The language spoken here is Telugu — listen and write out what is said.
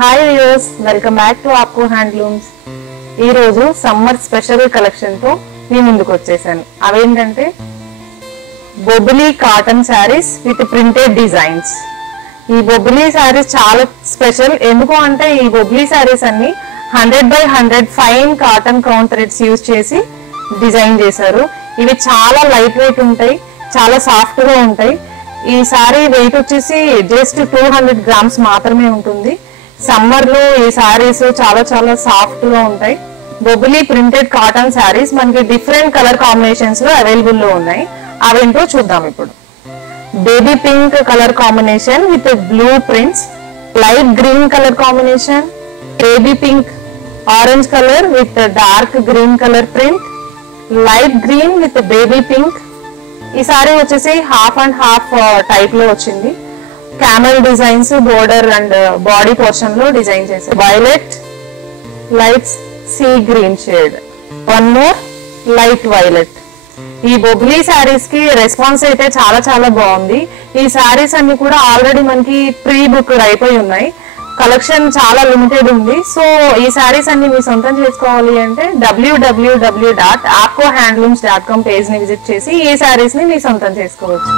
Hi viewers, welcome back to APCO handlooms. ఈ రోజు సమ్మర్ స్పెషల్ కలెక్షన్ తో మీ ముందుకు వచ్చేసాను. అవేంటంటే Bobbili cotton saris with printed designs. ఈ బొబ్బిలి శారీస్ చాలా స్పెషల్. ఎందుకు అంటే ఈ బొబ్బిలి శారీస్ అన్ని 100/100 fine cotton count threads use చేసి డిజైన్ చేశారు. ఇవి చాలా లైట్ వెయిట్ ఉంటాయి, చాలా సాఫ్ట్ గా ఉంటాయి. ఈ సారీ వెయిట్ వచ్చేసి జస్ట్ 200 గ్రామ్స్ మాత్రమే ఉంటుంది. సమ్మర్ లో ఈ సారీస్ చాలా చాలా సాఫ్ట్ గా ఉంటాయి. బొబ్బిలి ప్రింటెడ్ కాటన్ సారీస్ మనకి డిఫరెంట్ కలర్ కాంబినేషన్స్ లో అవైలబుల్ లో ఉన్నాయి. అవేంటో చూద్దాం ఇప్పుడు. Baby pink colour combination with blue prints, light green colour combination, baby pink orange colour with dark green colour print, light green with baby pink. ఈ సారీ వచ్చేసి హాఫ్ అండ్ హాఫ్ టైప్ లో వచ్చింది. Camel designs border and body portion లో డిజైన్ చేశారు. Violet, light sea green shade, one more light violet. ఈ బొబ్బిలి సారీస్ కి రెస్పాన్స్ అయితే చాలా చాలా బాగుంది. ఈ సారీస్ అన్ని కూడా ఆల్రెడీ మనకి ప్రీ బుక్ అయిపోయి ఉన్నాయి. కలెక్షన్ చాలా లిమిటెడ్ ఉంది. సో ఈ సారీస్ అన్ని మీ సొంతం చేసుకోవాలి అంటే www.apcohandlooms.com పేజ్ ని విజిట్ చేసి ఈ సారీస్ ని మీ సొంతం చేసుకోవచ్చు.